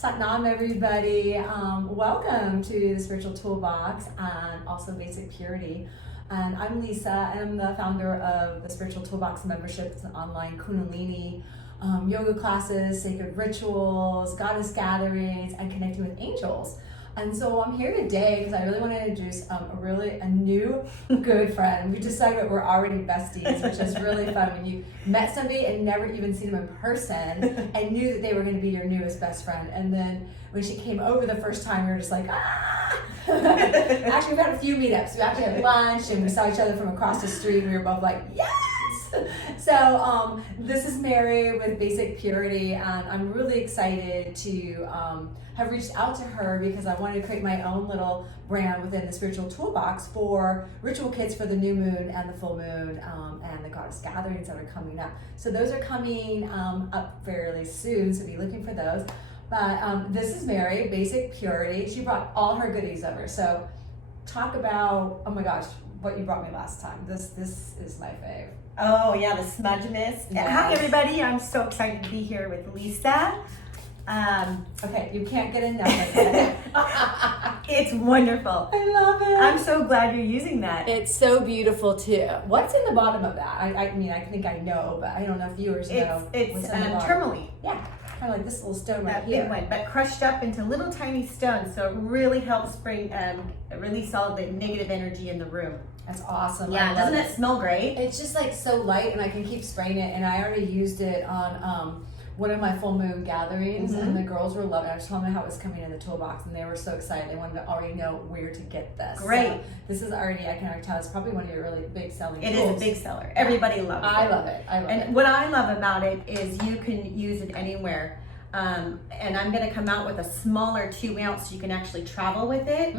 Satnam, everybody. Welcome to the Spiritual Toolbox and also Basic Purity. And I'm Lisa, and I'm the founder of the Spiritual Toolbox membership. It's an online Kundalini yoga classes, sacred rituals, goddess gatherings, and connecting with angels. And so I'm here today because I really want to introduce a new good friend. We decided that we're already besties, which is really fun when you met somebody and never even seen them in person and knew that they were going to be your newest best friend. And then when she came over the first time, we were just like, ah! Actually, we've had a few meetups. We actually had lunch and we saw each other from across the street and we were both like, yes! So this is Mary with Basic Purity, and I'm really excited to have reached out to her because I wanted to create my own little brand within the Spiritual Toolbox for ritual kits for the new moon and the full moon and the goddess gatherings that are coming up. So those are coming up fairly soon, so be looking for those. But this is Mary, Basic Purity. She brought all her goodies over. So talk about, oh my gosh, what you brought me last time. This is my fave. Oh yeah, the smudge mist. Yes. Hi everybody, I'm so excited to be here with Lisa. Okay, you can't get enough of it. It's wonderful. I love it. I'm so glad you're using that. It's so beautiful too. What's in the bottom of that? I mean, I think I know, but I don't know if viewers know. It's what's in the bottom. tourmaline. Yeah, kind of like this little stone right That here. big one, but crushed up into little tiny stones, so it really helps bring release all the negative energy in the room. That's awesome. Yeah, doesn't it smell great? It's just like so light, and I can keep spraying it. And I already used it on one of my full moon gatherings, and the girls were loving it. I just told them how it was coming in the toolbox, and they were so excited. They wanted to already know where to get this. Great. So this is already, I can already tell, it's probably one of your really big selling It tools. is a big seller. Everybody loves it. I love it. I love it. And what I love about it is you can use it anywhere. And I'm going to come out with a smaller 2 ounce so you can actually travel with it.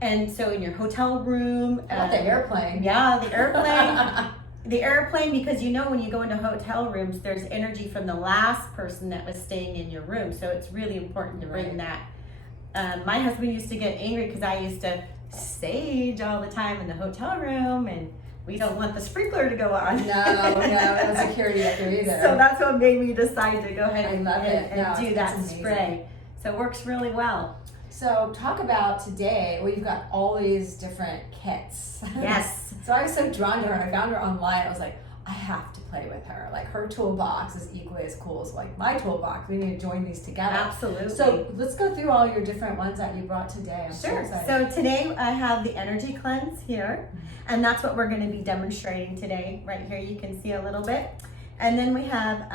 And so in your hotel room. The airplane. Yeah, the airplane. The airplane, because you know when you go into hotel rooms, there's energy from the last person that was staying in your room. So it's really important to bring that. My husband used to get angry because I used to sage all the time in the hotel room, and we don't want the sprinkler to go on. No security up there either. So that's what made me decide to go ahead and do that amazing. spray. So it works really well. So talk about today, well, you've got all these different kits. Yes. So I was so drawn to her, and I found her online. I was like, I have to play with her. Like, her toolbox is equally as cool as like my toolbox. We need to join these together. Absolutely. So let's go through all your different ones that you brought today. I'm Sure. So excited. So today I have the energy cleanse here, and that's what we're going to be demonstrating today. Right here, you can see a little bit. And then we have,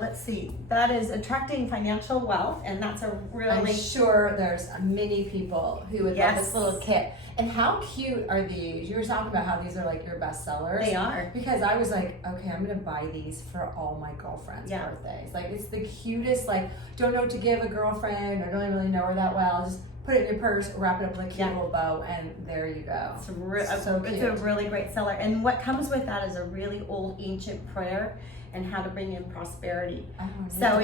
let's see, that is attracting financial wealth, and that's a really... I'm sure there's many people who would love this little kit. And how cute are these? You were talking about how these are like your best sellers. They are. Because I was like, okay, I'm going to buy these for all my girlfriends' birthdays. Like, it's the cutest, like, don't know what to give a girlfriend or don't really know her that well. Just put it in your purse, wrap it up with a cute little bow, and there you go. It's a really great seller. And what comes with that is a really old ancient prayer and how to bring in prosperity. So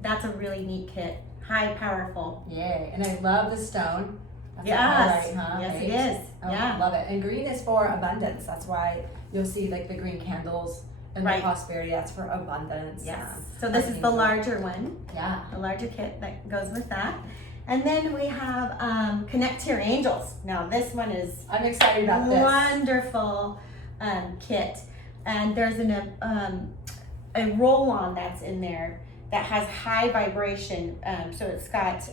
that's a really neat kit. High, powerful. Yay. And I love the stone. Yes. Huh? Yes, Right? it is. I love it. And green is for abundance. That's why you'll see like the green candles and the prosperity. That's for abundance. Yes. So this is the larger one. Yeah. The larger kit that goes with that. And then we have Connect to Your Angels. Now this one is I'm excited about this. Wonderful kit. And there's a roll-on that's in there that has high vibration. So it's got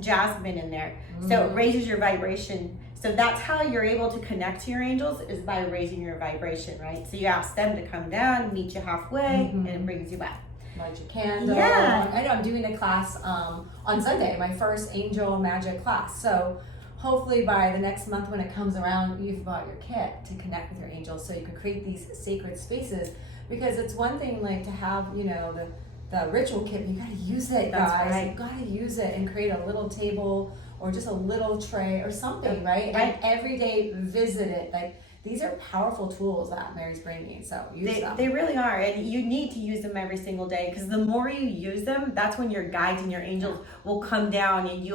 jasmine in there. So it raises your vibration. So that's how you're able to connect to your angels, is by raising your vibration, right? So you ask them to come down, meet you halfway, and it brings you back. Light your candle. Yeah. I know I'm doing a class on Sunday, my first angel magic class. So hopefully by the next month when it comes around, you've bought your kit to connect with your angels so you can create these sacred spaces. Because it's one thing like to have, you know, the ritual kit, but you gotta use it, guys. Right. You gotta use it and create a little table or just a little tray or something, right? And every day visit it. Like, these are powerful tools that Mary's bringing, so use them. They really are, and you need to use them every single day, because the more you use them, that's when your guides and your angels will come down, and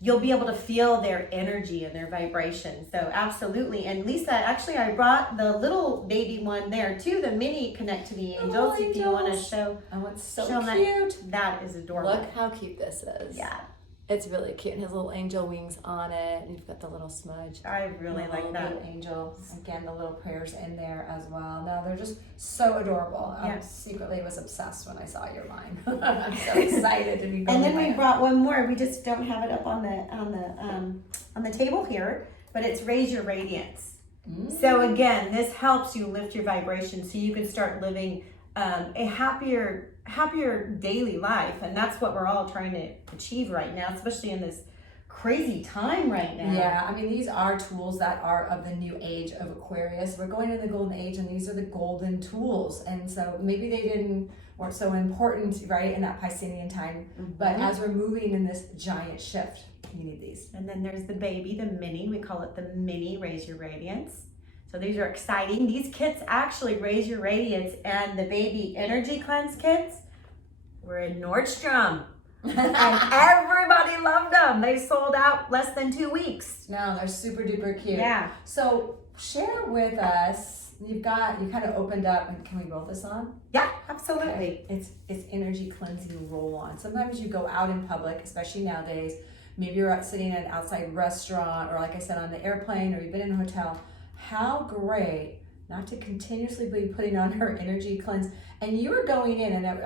you'll be able to feel their energy and their vibration. So absolutely. And Lisa, actually, I brought the little baby one there too, the mini Connect to the Angels. If you want to show, Oh, it's so show them cute. that is adorable. Look how cute this is. Yeah, It's really cute. And has little angel wings on it. And you've got the little smudge. I really The like little that. blue angel. Again, the little prayers in there as well. No, they're just so adorable. I Yeah. secretly was obsessed when I saw your line. I'm so excited to be building And then my we own. brought one more. We just don't have it up on the table here, but it's Raise Your Radiance. So again, this helps you lift your vibration so you can start living a happier daily life, and that's what we're all trying to achieve right now, especially in this crazy time right now. Yeah, I mean, these are tools that are of the new age of Aquarius. We're going into the golden age, and these are the golden tools. And so maybe they weren't so important, right, in that Piscean time. But as we're moving in this giant shift, you need these. And then there's the baby, the mini. We call it the mini Raise Your Radiance. So these are exciting. These kits actually Raise Your Radiance, and the baby energy cleanse kits were in Nordstrom. And everybody loved them. They sold out less than 2 weeks. No, they're super duper cute. Yeah. So share with us. You kind of opened up, and can we roll this on? Yeah, absolutely. It's energy cleansing roll on. Sometimes you go out in public, especially nowadays. Maybe you're out sitting in an outside restaurant, or like I said, on the airplane, or you've been in a hotel. How great not to continuously be putting on her energy cleanse. And you are going in, and one of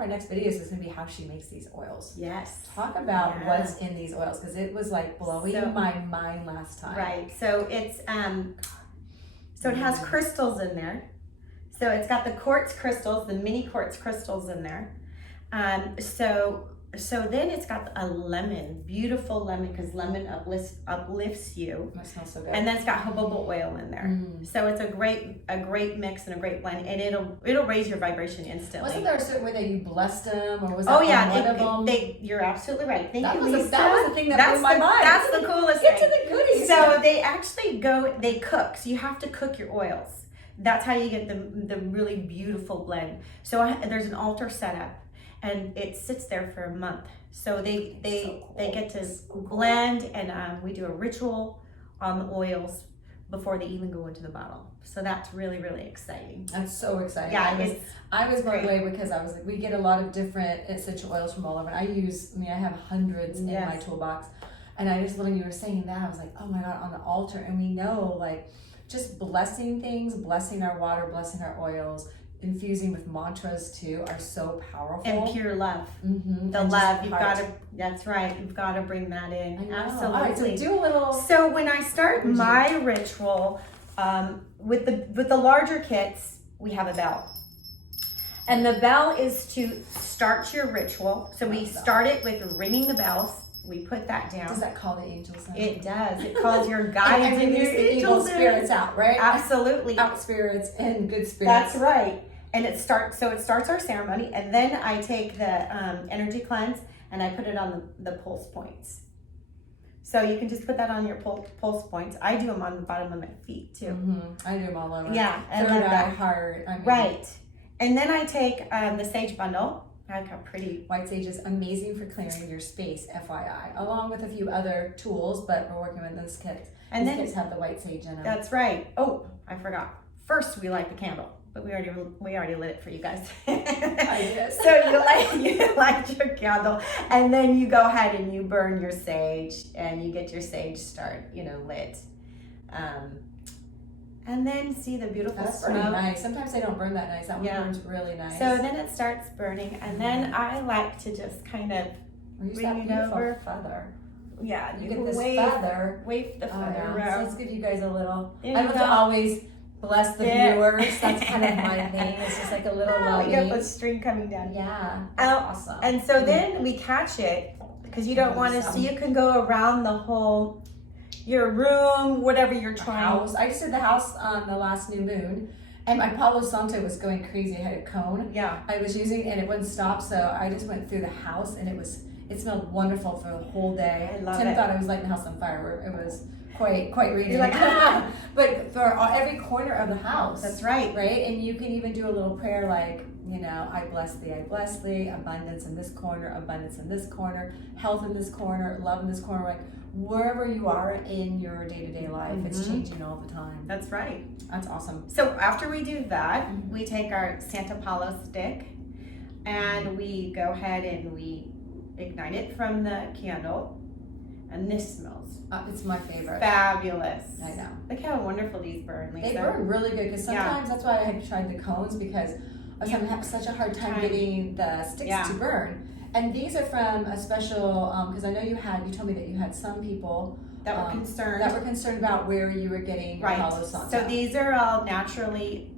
our next videos is going to be how she makes these oils. Yes. Talk about Yeah. what's in these oils, because it was like blowing my mind last time. Right. So it's so it has crystals in there. So it's got the quartz crystals, the mini quartz crystals in there. So then it's got a lemon, beautiful lemon, because lemon uplifts you. That smells so good. And then it's got jojoba oil in there. So it's a great mix and a great blend, and it'll raise your vibration instantly. Wasn't there a certain way that you blessed them, or was that Oh one yeah, of them? you're absolutely right. Thank That you, was Lisa. that was the thing that blew my mind. That's the coolest Get to thing. the goodies. So they actually they cook. So you have to cook your oils. That's how you get the really beautiful blend. So there's an altar set up, and it sits there for a month. So they get to blend, and we do a ritual on the oils before they even go into the bottle. So that's really, really exciting. That's so exciting. Yeah, I was blown great. away because we get a lot of different essential oils from all over. And I have hundreds in my toolbox. And I just, when you were saying that, I was like, oh my God, on the altar. And we know, like, just blessing things, blessing our water, blessing our oils, infusing with mantras too, are so powerful. And pure love. Mm-hmm. The and love, heart. that's right. You've got to bring that I in. know. Absolutely. All right, so do a little. So when I start my ritual, with the larger kits, we have a bell. And the bell is to start your ritual. So we start it with ringing the bells. We put that down. Does that call the angels in? It does. It calls your guides and your the evil angels in. spirits out, right? Absolutely. Out spirits and good spirits. That's right. And it starts our ceremony, and then I take the energy cleanse and I put it on the pulse points. So you can just put that on your pulse points. I do them on the bottom of my feet too. I do them all over. Yeah, and Third then eye, heart. right. And then I take the sage bundle. I got pretty. White sage is amazing for clearing your space, FYI, along with a few other tools, but we're working with those kits. And These then kits have the white sage in them. that's right. Oh, I forgot. First, we light the candle, but we already lit it for you guys. I did. So you light your candle, and then you go ahead and you burn your sage, and you get your sage lit. And then see the beautiful That's smoke. pretty nice. Sometimes they don't burn that nice. That one Yeah. burns really nice. So then it starts burning, and then I like to just kind of use bring that it beautiful over. feather. You You can get this wave feather. the Oh, feather yeah. So around. let's give you guys a little. There I you love go. to always bless the Yeah. viewers. That's kind of my thing. It's just like a little Oh, loving. we got the string coming down. Yeah. That's awesome. And so then we catch it because you don't want to. So you can go around the whole your room, whatever you're trying. House. I just did the house on the last new moon, and my Palo Santo was going crazy. I had a cone Yeah. I was using, and it wouldn't stop. So I just went through the house, and it smelled wonderful for the whole day. I love Tim it. thought I was lighting the house on fire. It was quite reading. You're like, but for every corner of the house. That's right. Right, and you can even do a little prayer like You know, I bless thee, abundance in this corner, abundance in this corner, health in this corner, love in this corner. Like wherever you are in your day-to-day life, it's changing all the time. That's right. That's awesome. So after we do that, we take our Santa Paula stick and we go ahead and we ignite it from the candle. And this smells It's my favorite. fabulous. I know. Look how wonderful these burn, Lisa. They burn really good because sometimes that's why I had tried the cones because I was having such a hard time getting the sticks to burn. And these are from a special, because I know you told me that you had some people that were concerned about where you were getting Palo Santo. So these are all naturally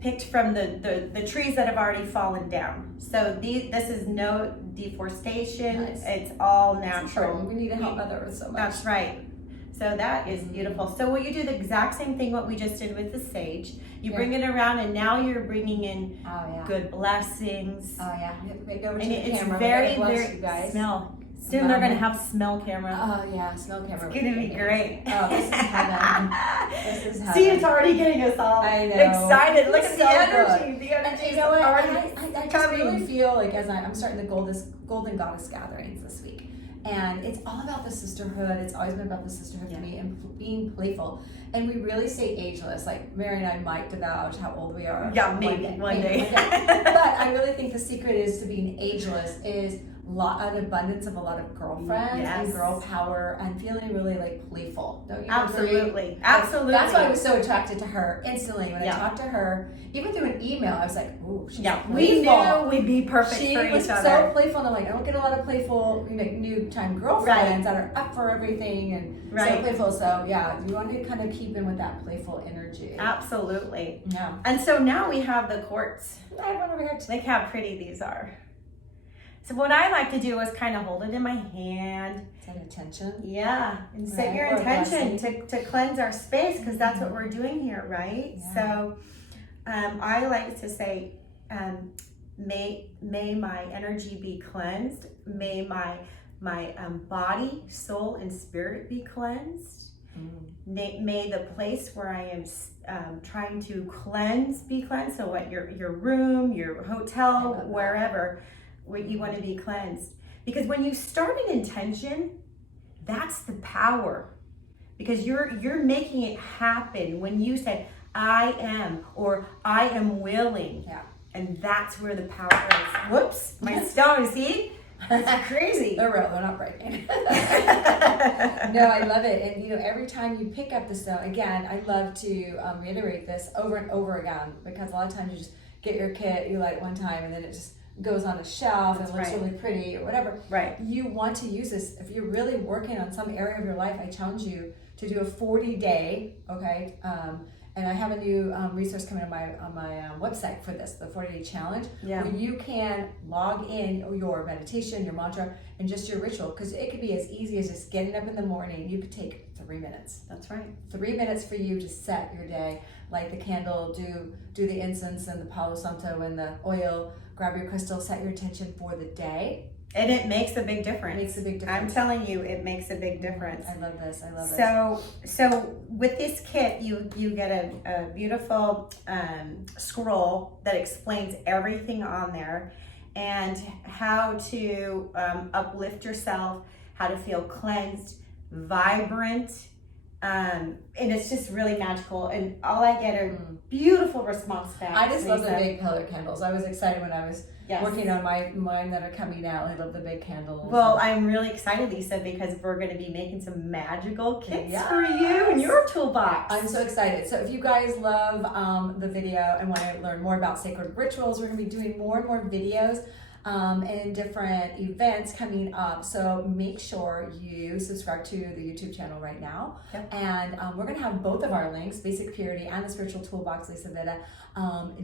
picked from the trees that have already fallen down. So this is no deforestation. Nice. It's all natural. We need to help Mother Earth so much. That's right. So that is beautiful. So what you do the exact same thing what we just did with the sage. You bring it around and now you're bringing in good blessings. Oh yeah. Go over to And the it's camera. very, you guys. smell. Soon they're gonna have smell camera. Oh yeah, smell camera. It's gonna be great. Oh, this is heaven. This is heaven. See, it's already getting us all excited. Look at the energy. The energy is already I just really feel like as I'm starting the Golden Goddess gatherings this week, and it's all about the sisterhood. It's always been about the sisterhood for me and being playful. And we really stay ageless. Like Mary and I might divulge how old we are. Yeah, maybe one day. But I really think the secret is to being ageless is an abundance of a lot of girlfriends and girl power and feeling really like playful. Don't you agree? Absolutely. That's why I was so attracted to her instantly. When I talked to her, even through an email, I was like, ooh, she's playful. We knew we'd be perfect for each other. She was so playful, and I'm like, I don't get a lot of playful, new time girlfriends that are up for everything and so playful. So yeah, you want to kind of keep in with that playful energy. Absolutely. Yeah. And so now we have the quartz. I have one over here too. Look how pretty these are. So what I like to do is kind of hold it in my hand. Set intention. Yeah, and set your intention to cleanse our space because that's what we're doing here, right? Yeah. So I like to say, may my energy be cleansed. May my body, soul, and spirit be cleansed. May the place where I am trying to cleanse be cleansed. So what your room, your hotel, wherever. Where you want to be cleansed. Because when you start an intention, that's the power. Because you're making it happen when you say, I am, or I am willing. Yeah. And that's where the power is. Whoops, my stone, see? That's crazy. They're real, they're not breaking. No, I love it. And every time you pick up the stone, again, I love to reiterate this over and over again, because a lot of times you just get your kit, you light it one time, and then it just goes on a shelf and looks really pretty or whatever. Right. You want to use this if you're really working on some area of your life. I challenge you to do a 40-day, okay? And I have a new resource coming on my website for this, the 40-day challenge, where you can log in your meditation, your mantra, and just your ritual, because it could be as easy as just getting up in the morning. You could take 3 minutes. That's right. 3 minutes for you to set your day, light the candle, do the incense and the Palo Santo and the oil, grab your crystal, set your intention for the day. And it makes a big difference. It makes a big difference. I'm telling you, it makes a big difference. I love this. I love it. So with this kit, you get a beautiful scroll that explains everything on there and how to uplift yourself, how to feel cleansed, vibrant, and it's just really magical. And all I get are beautiful response facts. I just love the big pillar candles. I was excited when I was working on mine that are coming out. I love the big candles. Well, I'm really excited, Lisa, because we're going to be making some magical kits for you and your toolbox. I'm so excited. So if you guys love the video and want to learn more about sacred rituals, we're going to be doing more and more videos and different events coming up. So make sure you subscribe to the YouTube channel right now. Yep. And we're going to have both of our links, Basic Purity and the Spiritual Toolbox, Lisa Vitta,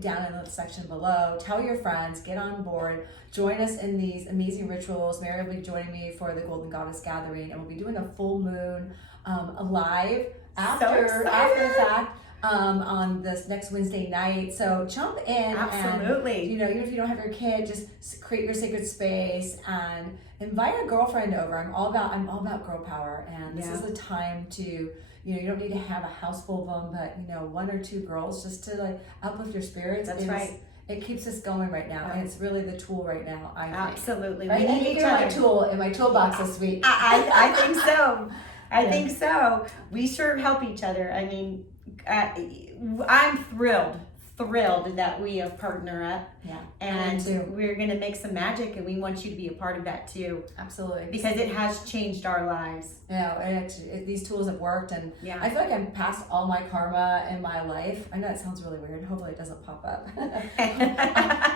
down in the section below. Tell your friends, get on board, join us in these amazing rituals. Mary will be joining me for the Golden Goddess Gathering, and we'll be doing a full moon live after the fact. On this next Wednesday night. So jump in. Absolutely. And, even if you don't have your kid, just create your sacred space and invite a girlfriend over. I'm all about girl power, and this is the time to, you don't need to have a house full of them, but 1 or 2 girls just to uplift your spirits. That's right. it keeps us going right now, and it's really the tool right now, I think. Absolutely. Right? We And need each you're my other. tool in my toolbox this week. I think so. I Yeah. think so. We sure help each other. I mean, I'm thrilled that we have partnered up, Yeah, and too. we're gonna make some magic, and we want you to be a part of that too, Absolutely. because it has changed our lives. You know, and these tools have worked, and Yeah. I feel like I'm past all my karma in my life. I know it sounds really weird. Hopefully it doesn't pop up.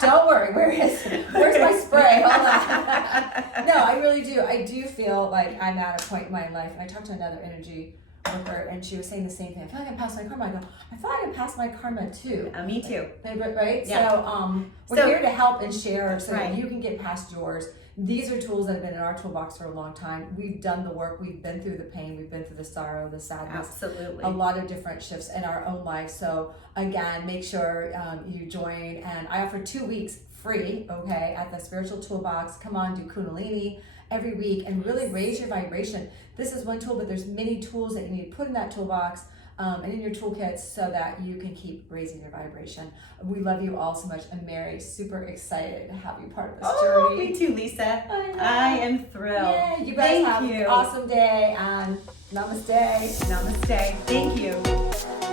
Don't worry, where's my spray? Hold on. No, I really do. I do feel like I'm at a point in my life, and I talked to another energy worker, and she was saying the same thing. I feel like I'm past my karma. I go, I feel like I'm past my karma too. Me too. Right? Yeah. So we're So- here to help and share so Right. that you can get past yours. These are tools that have been in our toolbox for a long time. We've done the work. We've been through the pain. We've been through the sorrow, the sadness, Absolutely. a lot of different shifts in our own lives. So again, make sure you join. And I offer 2 weeks free, okay, at the Spiritual Toolbox. Come on, do Kundalini every week and really raise your vibration. This is one tool, but there's many tools that you need to put in that toolbox and in your toolkits so that you can keep raising your vibration. We love you all so much. And Mary, super excited to have you part of this Oh, journey. me too, Lisa. I know. I am thrilled. Yeah, you guys Thank have you. an awesome day and namaste. Namaste. Thank you.